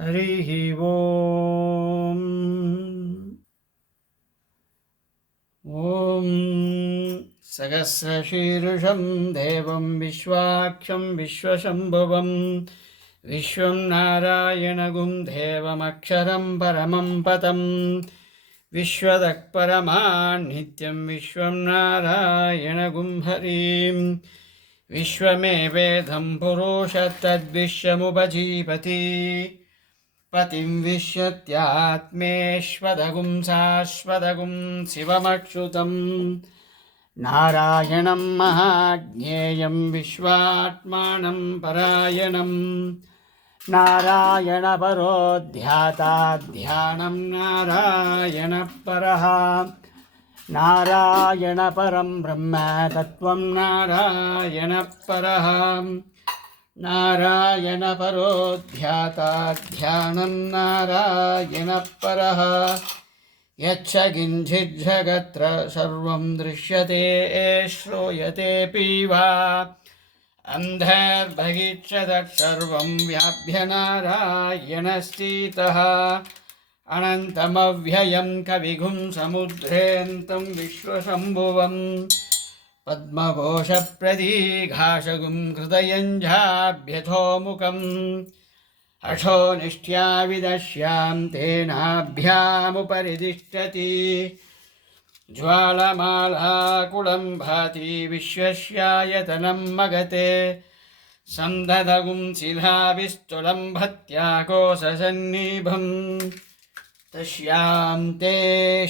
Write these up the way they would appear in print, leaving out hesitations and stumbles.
हरिः ओम्। ॐ सहस्रशीर्षं देवं विश्वाक्षं विश्वशम्भुवं विश्वं नारायणगुं देवमक्षरं परमं पदं विश्वदक्परमान्नित्यं विश्वं नारायणगुं हरिं विश्वमेवेदं पुरुषस्तद्विश्वमुपजीवति पतिं विश्यत्यात्मेश्वदगुं शाश्वतगुं शिवमच्युतं नारायणं महाज्ञेयं विश्वात्मानं परायणं नारायणपरो ध्याता ध्यानं नारायणपरः नारायणपरं ब्रह्म तत्त्वं नारायणपरः नारायणपरो ध्याता ध्यानं नारायणपरः यच्च किञ्चिज्जगत्र सर्वं दृश्यते श्रूयतेऽपि वा अन्धैर्बहिश्चदत्सर्वं व्याप्य नारायणस्थितः अनन्तमव्ययं कविगुं समुद्रेऽन्तं विश्वशम्भुवम् पद्मघोषप्रदीघासगुं हृदयञ्जाभ्यथोमुखम् हठो निष्ठ्या विदश्यां तेनाभ्यामुपरि तिष्ठति ज्वालमालाकुलं भाति विश्वस्यायतनं मगते सन्दधगुं शिलाविस्तुलं भत्याकोशसन्निभम् तस्यां ते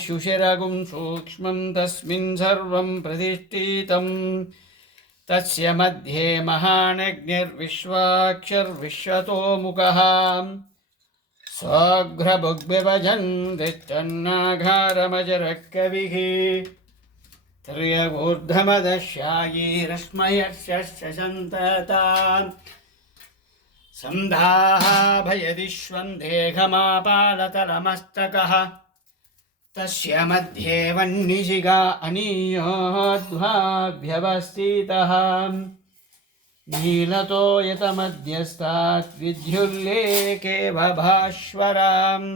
शुशिरगुं सूक्ष्मं तस्मिन् सर्वं प्रतिष्ठितं तस्य मध्ये महानग्निर्विश्वाक्षर्विश्वतोमुखः स्वघ्रभुग्विभजन् गच्छन्नाघारमजरः कविः त्र्यगूर्धमदशायी रश्मयशन्तताम् सन्धाभयदिष्वन्देहमापालतलमस्तकः तस्य मध्ये वह्निशिखा अनीयोद्भाव्यवस्थितः नीलतो यतमध्यस्तात् विद्युल्लेखे बभास्वराम्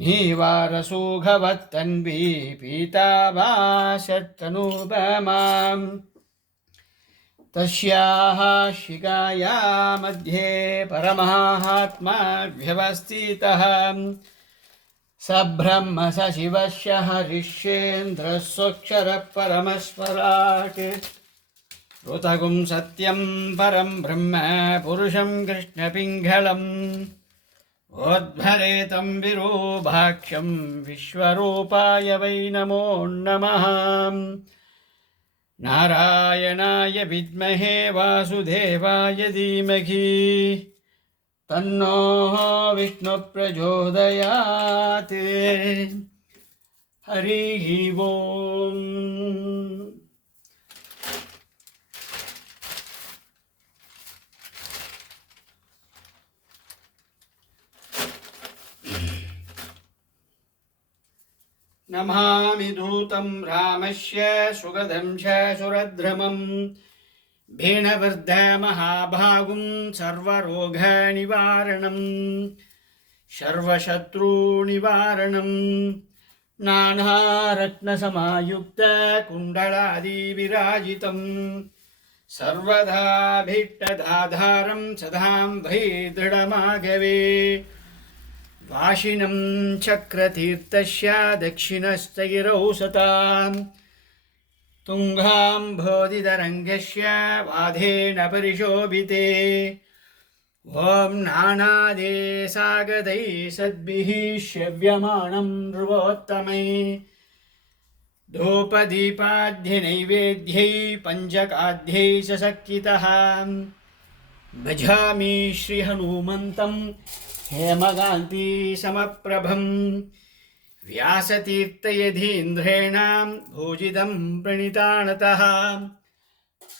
नीवारसुघवत्तन्वी पीताभाषत्तनुपमाम् तस्याः शिखाया मध्ये परमात्मा व्यवस्थितः स ब्रह्म स शिवस्य हरिश्चेन्द्रः स्वक्षरः परमस्वराट् ऋतगुं सत्यं परं ब्रह्म पुरुषं कृष्णपिङ्गलम् ओद्भरेतं विरूपाक्षं विश्वरूपाय वै नमो नमः नारायणाय विद्महे वासुदेवाय धीमहि तन्नो विष्णु प्रचोदयात् हरिः ओम्। नमामि दूतं रामस्य सुगतं च सुरद्रमं भेनवृद्धमहाभागुं सर्वरोगनिवारणं सर्वशत्रुनिवारणं नानारत्नसमायुक्तकुण्डलादिविराजितं सर्वदाभीष्टदाधारं सदां वै दृढमाघवे वाशिनं चक्रतीर्थस्य दक्षिणस्तगिरौ सतां तुङ्गाम्भोधितरङ्गस्य वाधेन परिशोभिते ॐ नानादेशागतैः सद्भिः श्रव्यमाणं नृपोत्तमै धूपदीपाद्यनैवेद्यैः पञ्चकाद्यैः सशक्तितः भजामि श्रीहनुमन्तं हेमकान्ति समप्रभं व्यासतीर्थयधीन्द्रेण भूजितं प्रणितानतः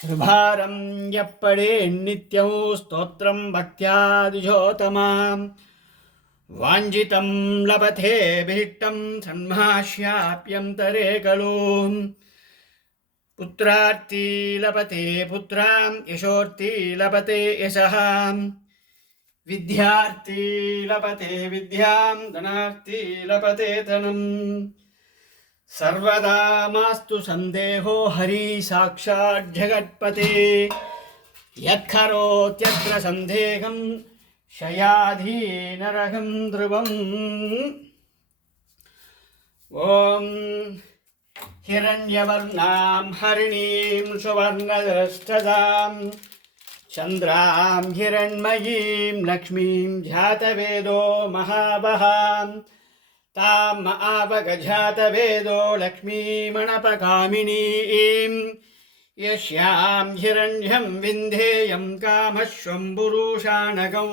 कृभारं यः पठेन्नित्यं स्तोत्रं भक्त्यादिजोतमां वाञ्छितं लभते भीष्टं सन्मास्याप्यन्तरे खलु पुत्रार्थी लभते पुत्रां यशोर्थी लभते यशः विद्यार्थी लभते विद्यां धनार्थी लभते धनम् सर्वदा मास्तु संदेहो हरि साक्षात् जगत्पते यत्करोत्यत्र संदेहं शयाधीनरहं ध्रुवम् ॐ हिरण्यवर्णां हरिणीं सुवर्णदष्टदां चन्द्रां हिरण्मयीं लक्ष्मीं जातवेदो महावहां ताम् आवगजातवेदो लक्ष्मीमणपकामिनीं यस्यां हिरण्यं विन्धेयं कामश्वम्बुरुषाणगौ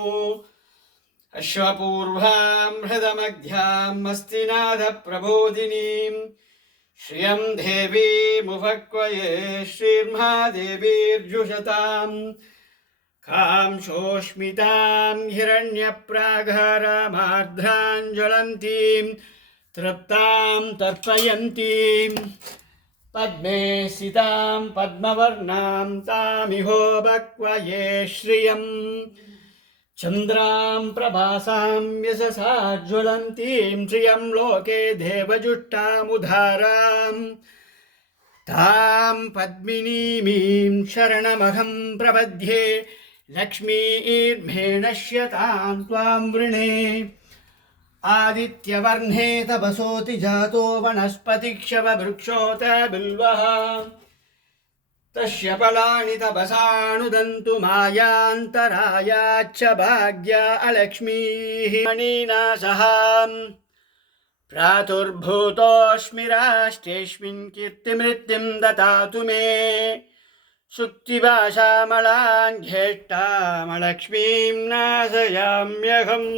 अश्वपूर्वां हृदमध्यां मस्तिनाथप्रबोधिनीं श्रियं देवीमुपक्वये श्रीर्महादेवीर्जुषतां कां शोष्मितां हिरण्यप्रागारामार्द्रां ज्वलन्तीं तृप्तां तर्पयन्तीं पद्मे स्थितां पद्मवर्णां तामिहोपक्वये श्रियम् चन्द्रां प्रभासां यशसा ज्वलन्तीं श्रियं लोके देवजुष्टामुदारां तां पद्मिनीमीं शरणमहं प्रपद्ये लक्ष्मीर्मेणश्यतां त्वां वृणे आदित्यवर्णे तपसोऽति जातो वनस्पतिक्षववृक्षोत बिल्वः तस्य फलानि तपसानुदन्तु मायान्तरायाच्च भाग्या अलक्ष्मीः मणिनाशः प्रातुर्भूतोऽस्मि राष्ट्रेऽस्मिन् कीर्तिमृत्युं ददातु मे सुक्तिभाषामलान् ज्येष्ठामलक्ष्मीं नाशयाम्यहम्।